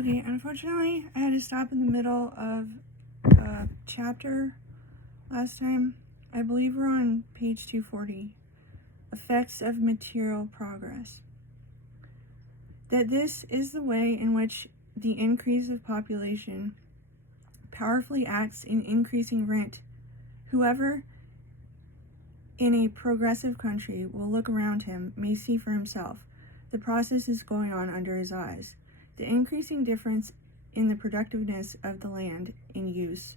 Okay, unfortunately, I had to stop in the middle of a chapter last time. I believe we're on page 240. Effects of material progress. That this is the way in which the increase of population powerfully acts in increasing rent. Whoever in a progressive country will look around him may see for himself. The process is going on under his eyes. The increasing difference in the productiveness of the land in use,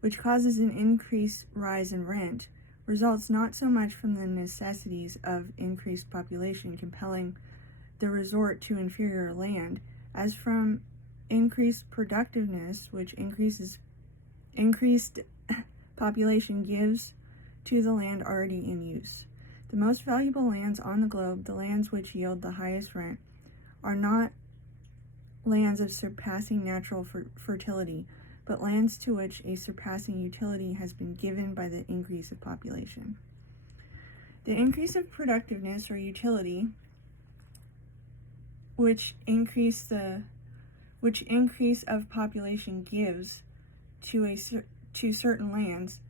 which causes an increased rise in rent, results not so much from the necessities of increased population compelling the resort to inferior land, as from increased productiveness, which increased population gives to the land already in use. The most valuable lands on the globe, the lands which yield the highest rent, are not lands of surpassing natural fertility, but lands to which a surpassing utility has been given by the increase of population. The increase of productiveness or utility, which increase of population gives to certain lands,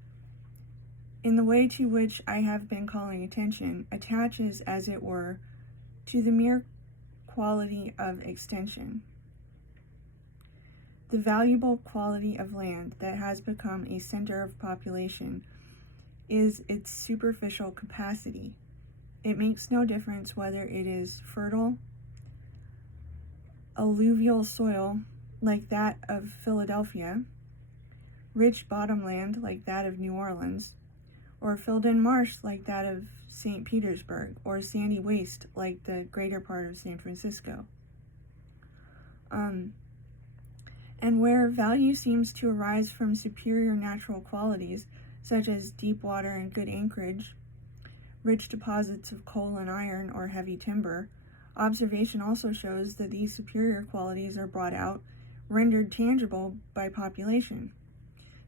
in the way to which I have been calling attention, attaches, as it were, to the mere quality of extension. The valuable quality of land that has become a center of population is its superficial capacity. It makes no difference whether it is fertile, alluvial soil like that of Philadelphia, rich bottomland like that of New Orleans, or filled-in marsh like that of St. Petersburg, or sandy waste like the greater part of San Francisco. And where value seems to arise from superior natural qualities, such as deep water and good anchorage, rich deposits of coal and iron or heavy timber, observation also shows that these superior qualities are brought out, rendered tangible by population.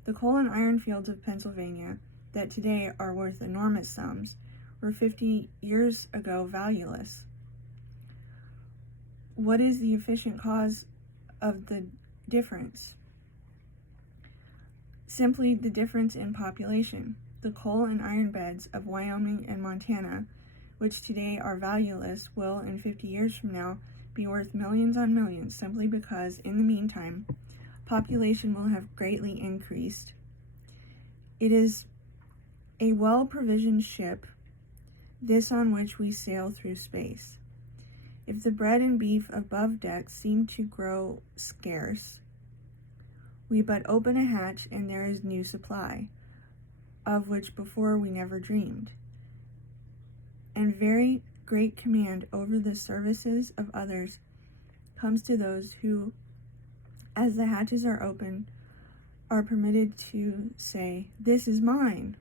The coal and iron fields of Pennsylvania, that today are worth enormous sums, were 50 years ago valueless. What is the efficient cause of the difference? Simply the difference in population. The coal and iron beds of Wyoming and Montana, which today are valueless, will in 50 years from now be worth millions on millions, simply because in the meantime population will have greatly increased. It is a well-provisioned ship, this on which we sail through space. If the bread and beef above deck seem to grow scarce, we but open a hatch and there is new supply, of which before we never dreamed. And very great command over the services of others comes to those who, as the hatches are opened, are permitted to say, "This is mine."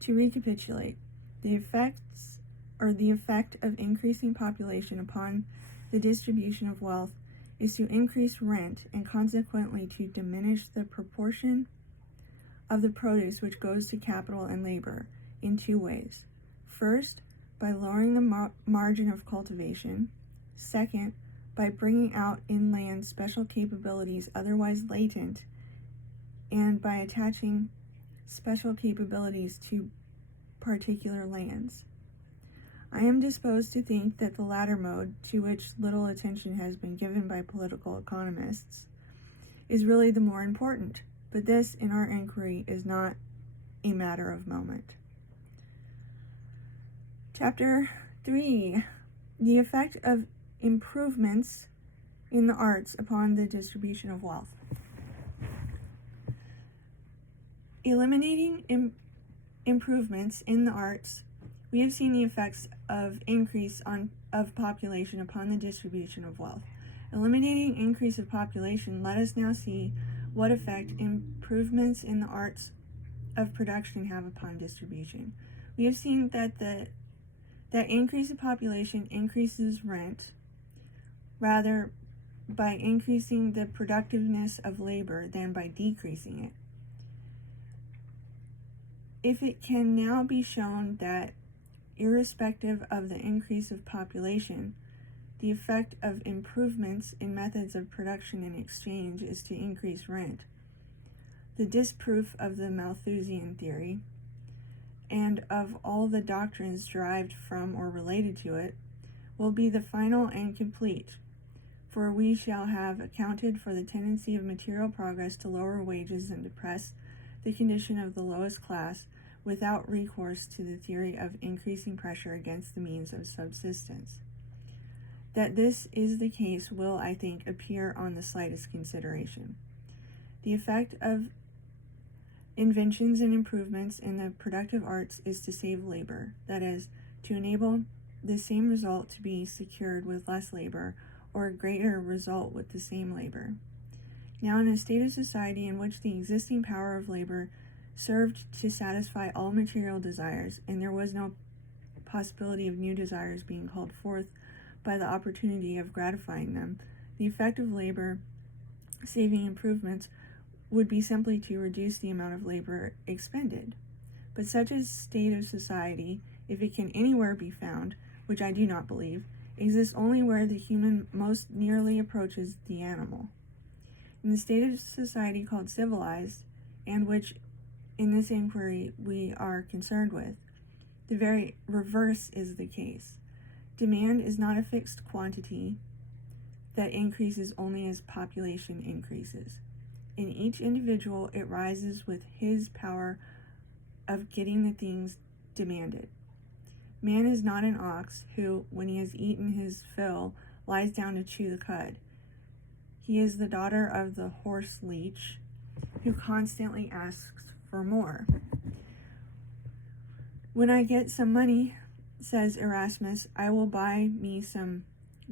To recapitulate, the effect of increasing population upon the distribution of wealth is to increase rent and consequently to diminish the proportion of the produce which goes to capital and labor in two ways. First, by lowering the margin of cultivation. Second, by bringing out in land special capabilities otherwise latent, and by attaching special capabilities to particular lands. I am disposed to think that the latter mode, to which little attention has been given by political economists, is really the more important, but this in our inquiry is not a matter of moment. Chapter 3. The effect of improvements in the arts upon the distribution of wealth. Eliminating improvements in the arts, we have seen the effects of increase of population upon the distribution of wealth. Eliminating increase of population, let us now see what effect improvements in the arts of production have upon distribution. We have seen that that increase of population increases rent, rather by increasing the productiveness of labor than by decreasing it. If it can now be shown that, irrespective of the increase of population, the effect of improvements in methods of production and exchange is to increase rent. The disproof of the Malthusian theory, and of all the doctrines derived from or related to it, will be the final and complete, for we shall have accounted for the tendency of material progress to lower wages and depress the condition of the lowest class without recourse to the theory of increasing pressure against the means of subsistence. That this is the case will, I think, appear on the slightest consideration. The effect of inventions and improvements in the productive arts is to save labor, that is, to enable the same result to be secured with less labor, or a greater result with the same labor. Now, in a state of society in which the existing power of labor served to satisfy all material desires, and there was no possibility of new desires being called forth by the opportunity of gratifying them, the effect of labor saving improvements would be simply to reduce the amount of labor expended. But such a state of society, if it can anywhere be found, which I do not believe, exists only where the human most nearly approaches the animal. In the state of society called civilized, and which in this inquiry we are concerned with, the very reverse is the case. Demand is not a fixed quantity that increases only as population increases. In each individual, it rises with his power of getting the things demanded. Man is not an ox who, when he has eaten his fill, lies down to chew the cud. He is the daughter of the horse leech, who constantly asks for more. When I get some money, says Erasmus, I will buy me some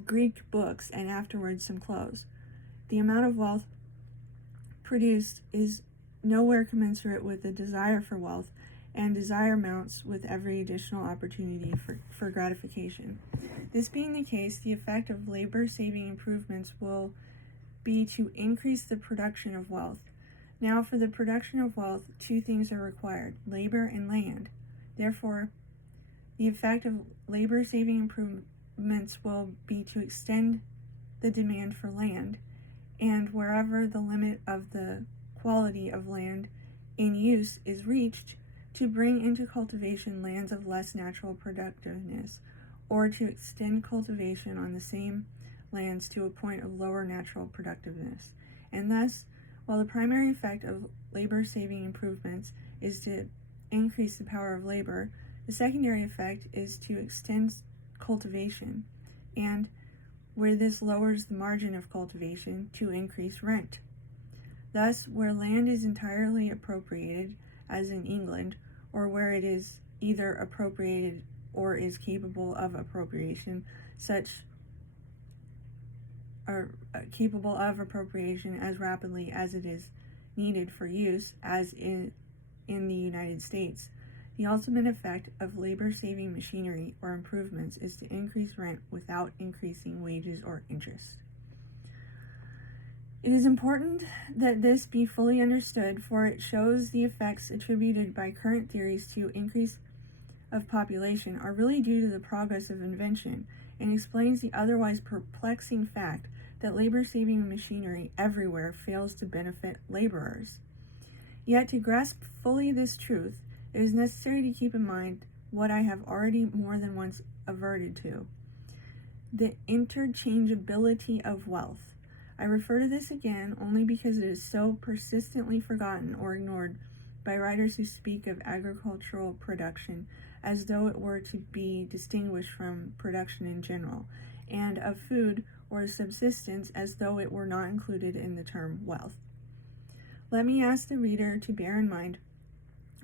Greek books and afterwards some clothes. The amount of wealth produced is nowhere commensurate with the desire for wealth, and desire mounts with every additional opportunity for gratification. This being the case, the effect of labor-saving improvements will be to increase the production of wealth. Now, for the production of wealth, two things are required: labor and land. Therefore, the effect of labor-saving improvements will be to extend the demand for land, and wherever the limit of the quality of land in use is reached, to bring into cultivation lands of less natural productiveness, or to extend cultivation on the same lands to a point of lower natural productiveness. And thus, while the primary effect of labor-saving improvements is to increase the power of labor, the secondary effect is to extend cultivation, and where this lowers the margin of cultivation, to increase rent. Thus, where land is entirely appropriated, as in England, or where it is either appropriated or is capable of appropriation, capable of appropriation as rapidly as it is needed for use, as in the United States, the ultimate effect of labor-saving machinery or improvements is to increase rent without increasing wages or interest. It is important that this be fully understood, for it shows the effects attributed by current theories to increase of population are really due to the progress of invention, and explains the otherwise perplexing fact that labor-saving machinery everywhere fails to benefit laborers. Yet, to grasp fully this truth, it is necessary to keep in mind what I have already more than once adverted to: the interchangeability of wealth. I refer to this again only because it is so persistently forgotten or ignored by writers who speak of agricultural production as though it were to be distinguished from production in general, and of food or subsistence as though it were not included in the term wealth. Let me ask the reader to bear in mind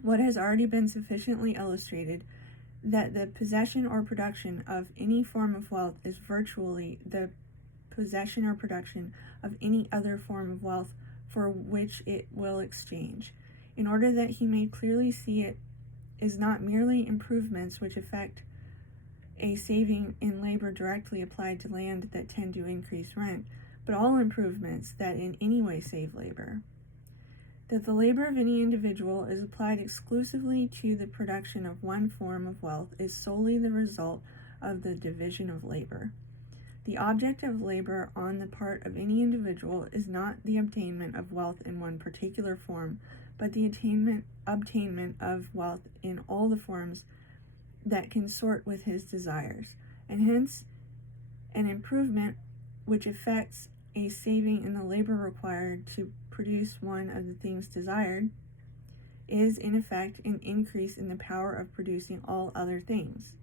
what has already been sufficiently illustrated, that the possession or production of any form of wealth is virtually the possession or production of any other form of wealth for which it will exchange, in order that he may clearly see it is not merely improvements which effect a saving in labor directly applied to land that tend to increase rent, but all improvements that in any way save labor. That the labor of any individual is applied exclusively to the production of one form of wealth is solely the result of the division of labor. The object of labor on the part of any individual is not the obtainment of wealth in one particular form, but the obtainment of wealth in all the forms that consort with his desires, and hence an improvement which effects a saving in the labor required to produce one of the things desired is in effect an increase in the power of producing all other things.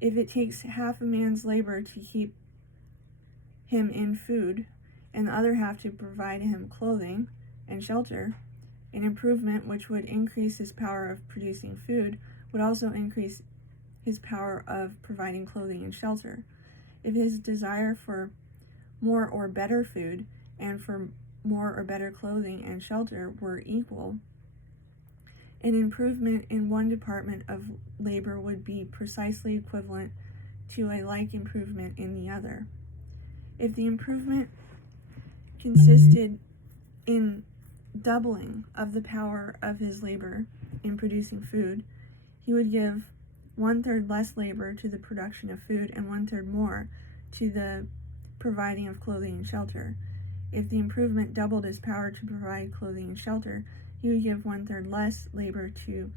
If it takes half a man's labor to keep him in food, and the other half to provide him clothing and shelter, an improvement which would increase his power of producing food would also increase his power of providing clothing and shelter. If his desire for more or better food and for more or better clothing and shelter were equal, an improvement in one department of labor would be precisely equivalent to a like improvement in the other. If the improvement consisted in doubling of the power of his labor in producing food, he would give 1/3 less labor to the production of food and 1/3 more to the providing of clothing and shelter. If the improvement doubled his power to provide clothing and shelter, he would give 1/3 less labor to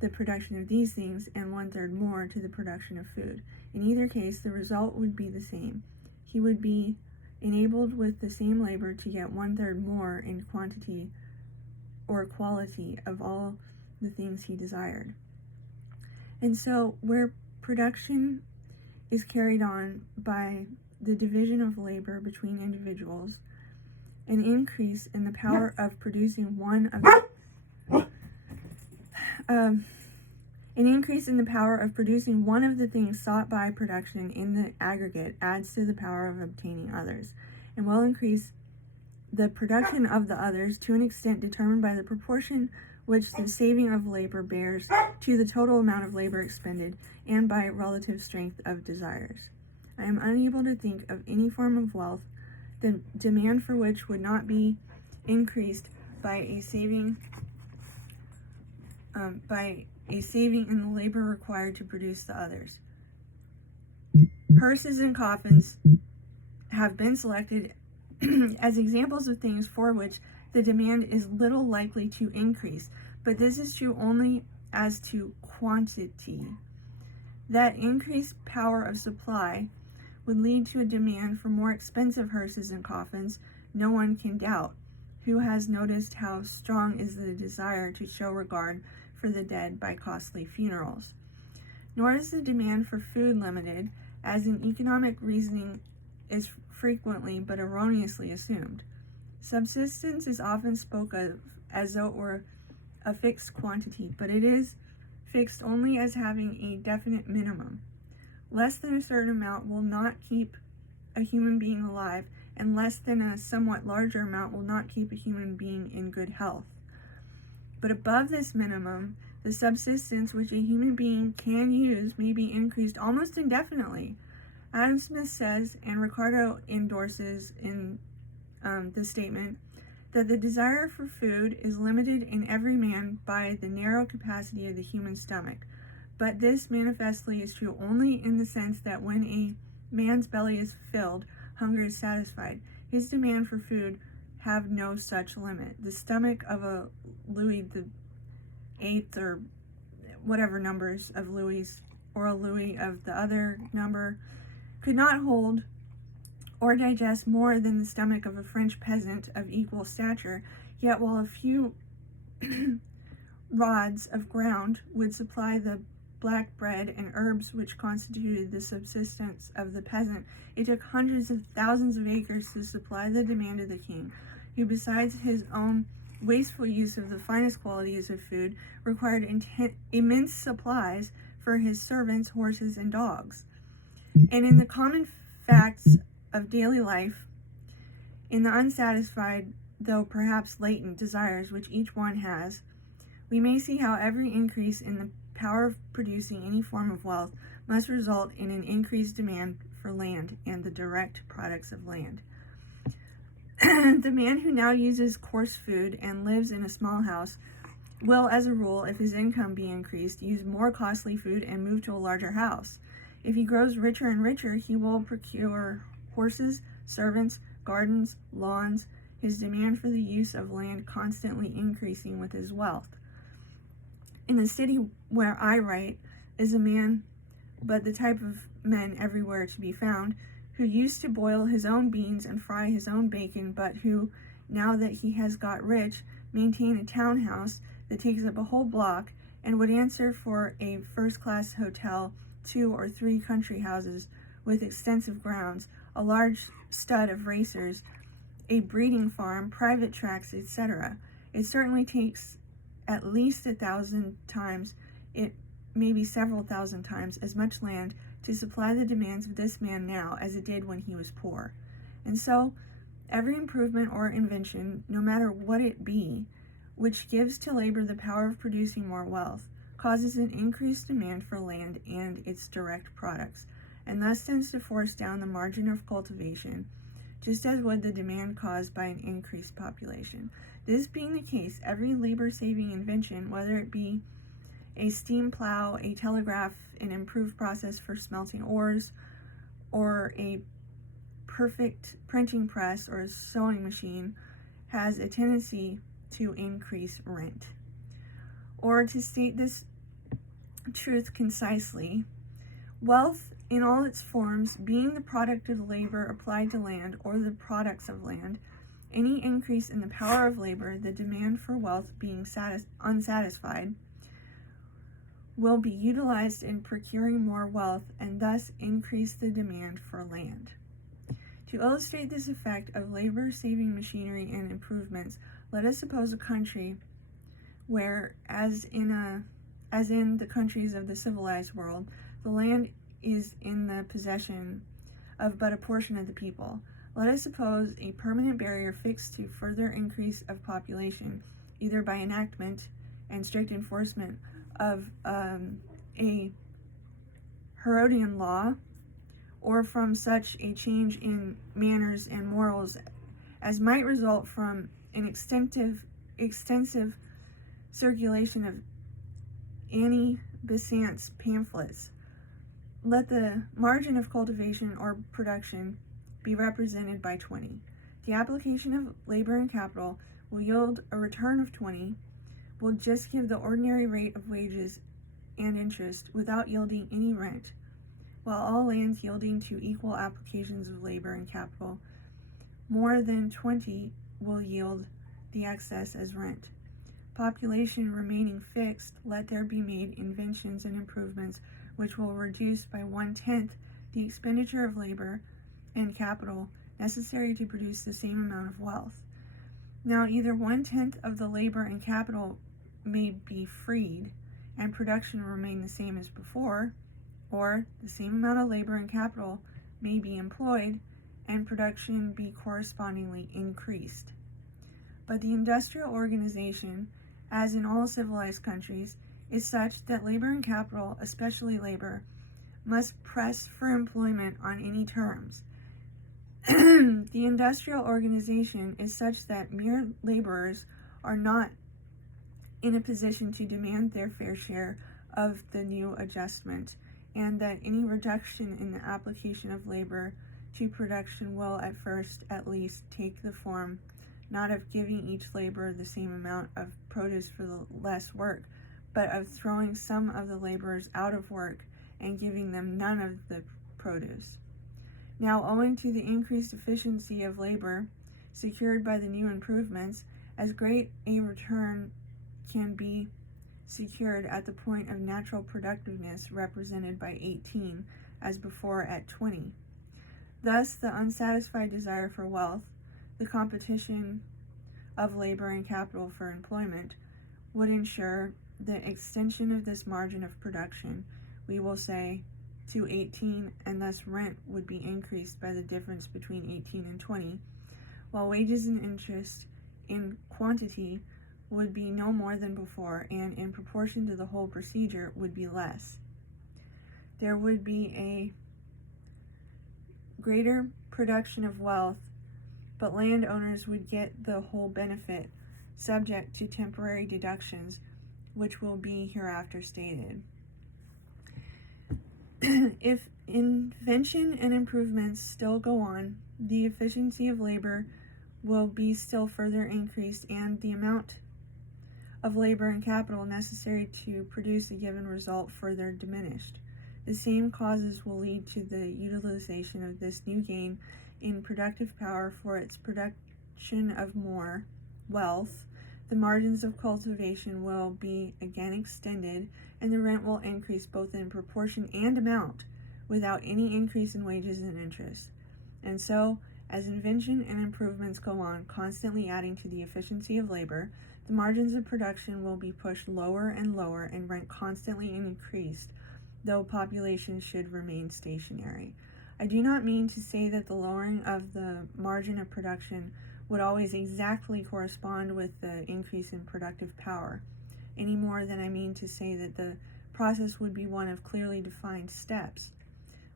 the production of these things and 1/3 more to the production of food. In either case, the result would be the same. He would be enabled with the same labor to get 1/3 more in quantity or quality of all the things he desired. And so, where production is carried on by the division of labor between individuals, an increase in the power of producing one of the things sought by production in the aggregate adds to the power of obtaining others, and will increase the production of the others to an extent determined by the proportion which the saving of labor bears to the total amount of labor expended, and by relative strength of desires. I am unable to think of any form of wealth the demand for which would not be increased by a saving in the labor required to produce the others. Hearses and coffins have been selected as examples of things for which the demand is little likely to increase, but this is true only as to quantity. That increased power of supply would lead to a demand for more expensive hearses and coffins, no one can doubt, who has noticed how strong is the desire to show regard for the dead by costly funerals. Nor is the demand for food limited, as in economic reasoning is frequently but erroneously assumed. Subsistence is often spoken of as though it were a fixed quantity, but it is fixed only as having a definite minimum. Less than a certain amount will not keep a human being alive, and less than a somewhat larger amount will not keep a human being in good health. But above this minimum, the subsistence which a human being can use may be increased almost indefinitely. Adam Smith says, and Ricardo endorses in the statement, that the desire for food is limited in every man by the narrow capacity of the human stomach. But this manifestly is true only in the sense that when a man's belly is filled, hunger is satisfied. His demand for food have no such limit. The stomach of a Louis the Eighth, or whatever numbers of Louis, or a Louis of the other number, could not hold or digest more than the stomach of a French peasant of equal stature, yet while a few rods of ground would supply the black bread and herbs which constituted the subsistence of the peasant, it took hundreds of thousands of acres to supply the demand of the king, who, besides his own wasteful use of the finest qualities of food, required immense supplies for his servants, horses, and dogs. And in the common facts of daily life, in the unsatisfied, though perhaps latent, desires which each one has, we may see how every increase in the power of producing any form of wealth must result in an increased demand for land and the direct products of land. The man who now uses coarse food and lives in a small house will, as a rule, if his income be increased, use more costly food and move to a larger house. If he grows richer and richer, he will procure horses, servants, gardens, lawns, his demand for the use of land constantly increasing with his wealth. In the city where I write is a man, but the type of men everywhere to be found, who used to boil his own beans and fry his own bacon, but who, now that he has got rich, maintain a townhouse that takes up a whole block and would answer for a first-class hotel, 2 or 3 country houses with extensive grounds, a large stud of racers, a breeding farm, private tracks, etc. It certainly takes at least 1,000 times, it may be several thousand times, as much land to supply the demands of this man now as it did when he was poor. And so, every improvement or invention, no matter what it be, which gives to labor the power of producing more wealth, causes an increased demand for land and its direct products, and thus tends to force down the margin of cultivation, just as would the demand caused by an increased population. This being the case, every labor-saving invention, whether it be a steam plow, a telegraph, an improved process for smelting ores, or a perfect printing press or a sewing machine, has a tendency to increase rent. Or to state this truth concisely, wealth in all its forms, being the product of labor applied to land or the products of land, any increase in the power of labor, the demand for wealth being unsatisfied, will be utilized in procuring more wealth and thus increase the demand for land. To illustrate this effect of labor-saving machinery and improvements, let us suppose a country where, as in the countries of the civilized world, the land is in the possession of but a portion of the people. Let us suppose a permanent barrier fixed to further increase of population, either by enactment and strict enforcement of a Herodian law, or from such a change in manners and morals as might result from an extensive circulation of Annie Besant's pamphlets. Let the margin of cultivation or production be represented by 20. The application of labor and capital will yield a return of 20, will just give the ordinary rate of wages and interest without yielding any rent, while all lands yielding to equal applications of labor and capital, more than 20 will yield the excess as rent. Population remaining fixed, let there be made inventions and improvements which will reduce by 1/10 the expenditure of labor and capital necessary to produce the same amount of wealth. Now, either 1/10 of the labor and capital may be freed and production remain the same as before, or the same amount of labor and capital may be employed and production be correspondingly increased. But the industrial organization, as in all civilized countries, is such that labor and capital, especially labor, must press for employment on any terms. The industrial organization is such that mere laborers are not in a position to demand their fair share of the new adjustment, and that any reduction in the application of labor to production will at first at least take the form not of giving each laborer the same amount of produce for the less work, but of throwing some of the laborers out of work and giving them none of the produce. Now, owing to the increased efficiency of labor secured by the new improvements, as great a return can be secured at the point of natural productiveness represented by 18 as before at 20. Thus, the unsatisfied desire for wealth, the competition of labor and capital for employment, would ensure the extension of this margin of production, we will say, to 18, and thus rent would be increased by the difference between 18 and 20, while wages and interest in quantity would be no more than before, and in proportion to the whole procedure would be less. There would be a greater production of wealth, but landowners would get the whole benefit, subject to temporary deductions, which will be hereafter stated. If invention and improvements still go on, the efficiency of labor will be still further increased, and the amount of labor and capital necessary to produce a given result further diminished. The same causes will lead to the utilization of this new gain in productive power for its production of more wealth. The margins of cultivation will be again extended, and the rent will increase both in proportion and amount without any increase in wages and interest. And so, as invention and improvements go on, constantly adding to the efficiency of labor, the margins of production will be pushed lower and lower, and rent constantly increased, though population should remain stationary. I do not mean to say that the lowering of the margin of production would always exactly correspond with the increase in productive power, any more than I mean to say that the process would be one of clearly defined steps.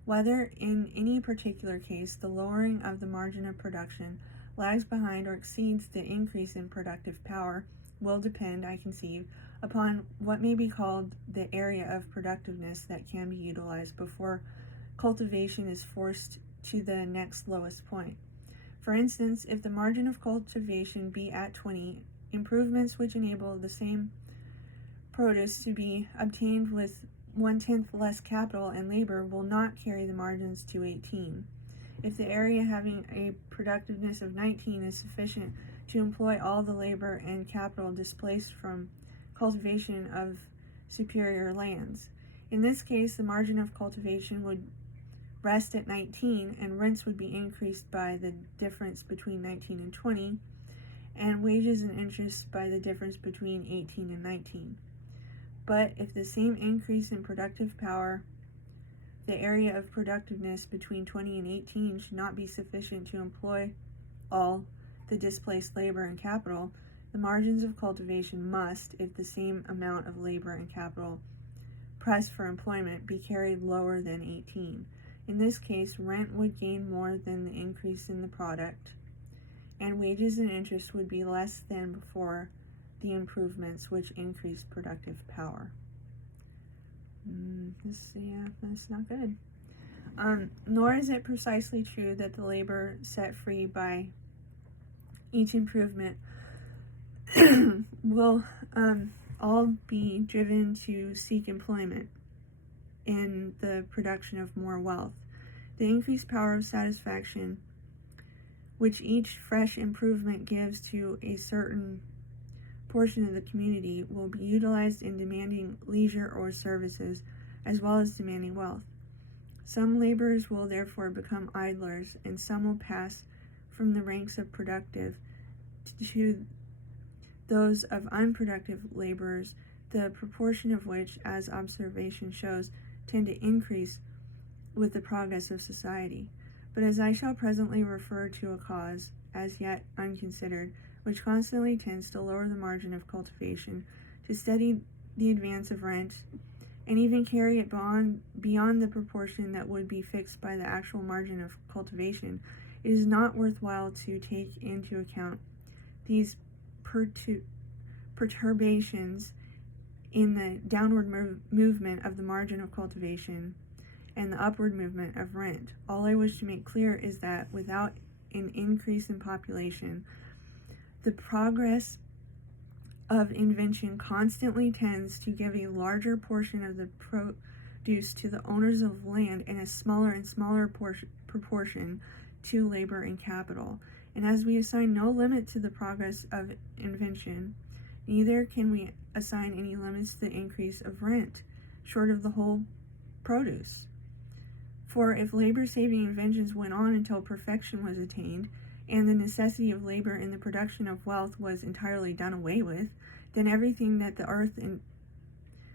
Whether in any particular case the lowering of the margin of production lags behind or exceeds the increase in productive power will depend, I conceive, upon what may be called the area of productiveness that can be utilized before cultivation is forced to the next lowest point. For instance, if the margin of cultivation be at 20, improvements which enable the same produce to be obtained with 1/10 less capital and labor will not carry the margins to 18. If the area having a productiveness of 19 is sufficient to employ all the labor and capital displaced from cultivation of superior lands, in this case the margin of cultivation would rest at 19, and rents would be increased by the difference between 19 and 20, and wages and interest by the difference between 18 and 19. But if the same increase in productive power, the area of productiveness between 20 and 18 should not be sufficient to employ all the displaced labor and capital, the margins of cultivation must, if the same amount of labor and capital pressed for employment, be carried lower than 18. In this case, rent would gain more than the increase in the product, and wages and interest would be less than before the improvements which increased productive power. That's not good. Nor is it precisely true that the labor set free by each improvement will all be driven to seek employment in the production of more wealth. The increased power of satisfaction which each fresh improvement gives to a certain portion of the community will be utilized in demanding leisure or services as well as demanding wealth. Some laborers will therefore become idlers, and some will pass from the ranks of productive to those of unproductive laborers, the proportion of which, as observation shows, tend to increase with the progress of society. But as I shall presently refer to a cause, as yet unconsidered, which constantly tends to lower the margin of cultivation, to steady the advance of rent, and even carry it beyond the proportion that would be fixed by the actual margin of cultivation, it is not worthwhile to take into account these perturbations in the downward movement of the margin of cultivation and the upward movement of rent. All I wish to make clear is that without an increase in population, the progress of invention constantly tends to give a larger portion of the produce to the owners of land and a smaller and smaller proportion to labor and capital. And as we assign no limit to the progress of invention, neither can we assign any limits to the increase of rent, short of the whole produce. For if labor-saving inventions went on until perfection was attained, and the necessity of labor in the production of wealth was entirely done away with, then everything that the earth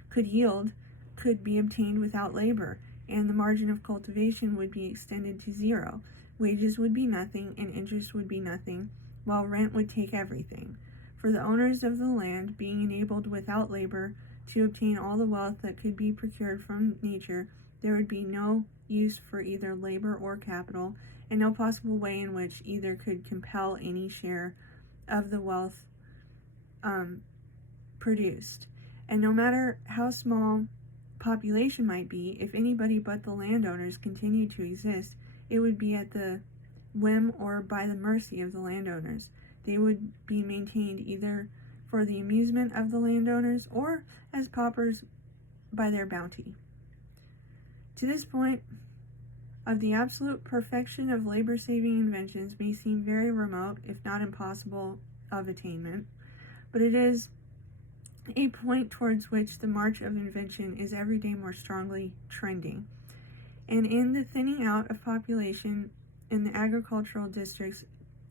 could yield could be obtained without labor, and the margin of cultivation would be extended to zero. Wages would be nothing, and interest would be nothing, while rent would take everything. For the owners of the land, being enabled without labor to obtain all the wealth that could be procured from nature, there would be no use for either labor or capital, and no possible way in which either could compel any share of the wealth produced. And no matter how small population might be, if anybody but the landowners continued to exist, it would be at the whim or by the mercy of the landowners. They would be maintained either for the amusement of the landowners or as paupers by their bounty. To this point of the absolute perfection of labor-saving inventions may seem very remote, if not impossible of attainment, but it is a point towards which the march of invention is every day more strongly trending. And in the thinning out of population in the agricultural districts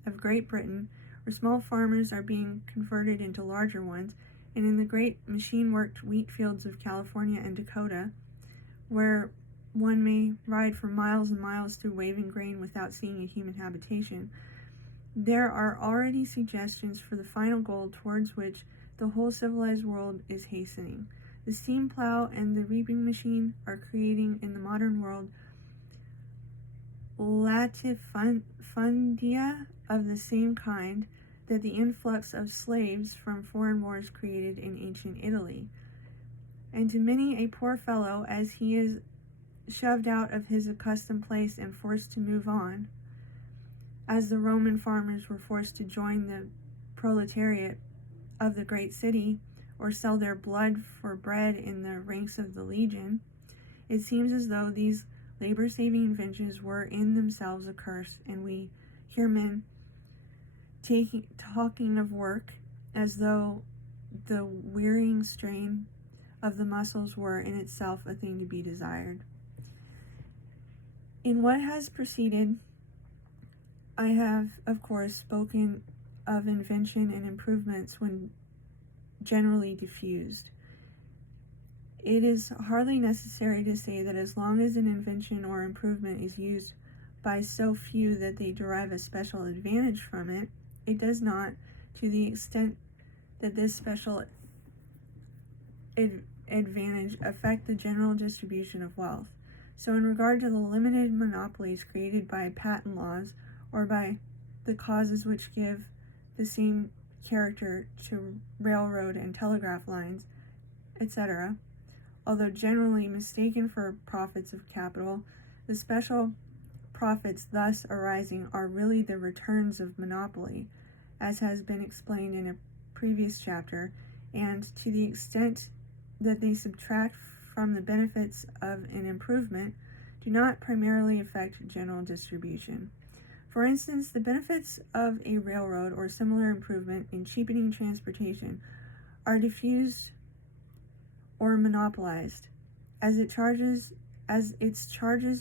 of Great Britain, where small farmers are being converted into larger ones, and in the great machine-worked wheat fields of California and Dakota, where one may ride for miles and miles through waving grain without seeing a human habitation, there are already suggestions for the final goal towards which the whole civilized world is hastening. The steam plow and the reaping machine are creating in the modern world latifundia of the same kind that the influx of slaves from foreign wars created in ancient Italy. And to many a poor fellow, as he is shoved out of his accustomed place and forced to move on, as the Roman farmers were forced to join the proletariat of the great city or sell their blood for bread in the ranks of the legion, it seems as though these labor-saving inventions were in themselves a curse, and we hear men talking of work as though the wearying strain of the muscles were in itself a thing to be desired. In what has preceded, I have, of course, spoken of invention and improvements when generally diffused. It is hardly necessary to say that as long as an invention or improvement is used by so few that they derive a special advantage from it, it does not, to the extent that this special advantage affect the general distribution of wealth. So in regard to the limited monopolies created by patent laws or by the causes which give the same character to railroad and telegraph lines, etc., although generally mistaken for profits of capital, the special profits thus arising are really the returns of monopoly, as has been explained in a previous chapter, and to the extent that they subtract from the benefits of an improvement, do not primarily affect general distribution. For instance, the benefits of a railroad or similar improvement in cheapening transportation are diffused or monopolized, as its charges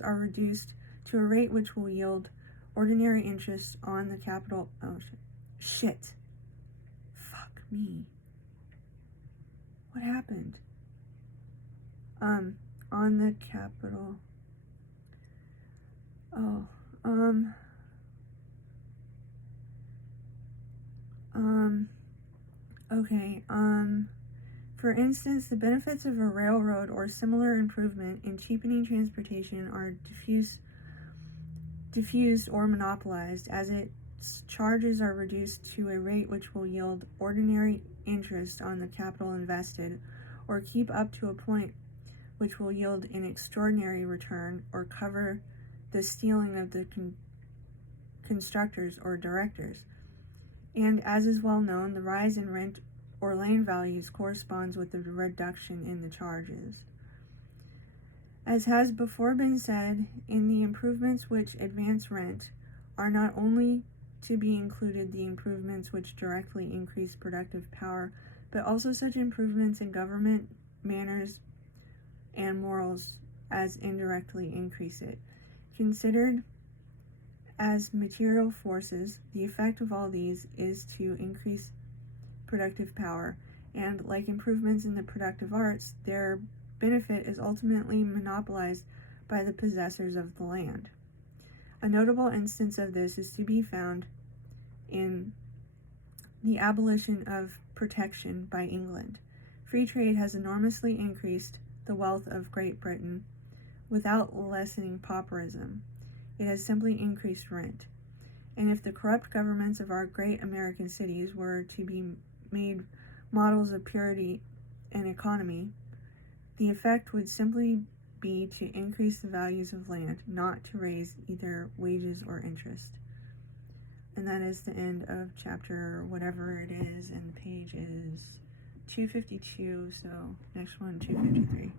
are reduced to a rate which will yield ordinary interest on the capital. Oh, shit. Fuck me. What happened? On the capital. Okay, for instance, the benefits of a railroad or similar improvement in cheapening transportation are diffused or monopolized, as its charges are reduced to a rate which will yield ordinary interest on the capital invested, or keep up to a point which will yield an extraordinary return, or cover the stealing of the constructors or directors. And as is well known, the rise in rent or land values corresponds with the reduction in the charges. As has before been said, in the improvements which advance rent are not only to be included the improvements which directly increase productive power, but also such improvements in government, manners, and morals as indirectly increase it. Considered as material forces, the effect of all these is to increase productive power, and like improvements in the productive arts, their benefit is ultimately monopolized by the possessors of the land. A notable instance of this is to be found in the abolition of protection by England. Free trade has enormously increased the wealth of Great Britain without lessening pauperism. It has simply increased rent. And if the corrupt governments of our great American cities were to be made models of purity and economy, The effect would simply be to increase the values of land, not to raise either wages or interest. And that is the end of chapter whatever it is, and the page is 252, so next one, 253.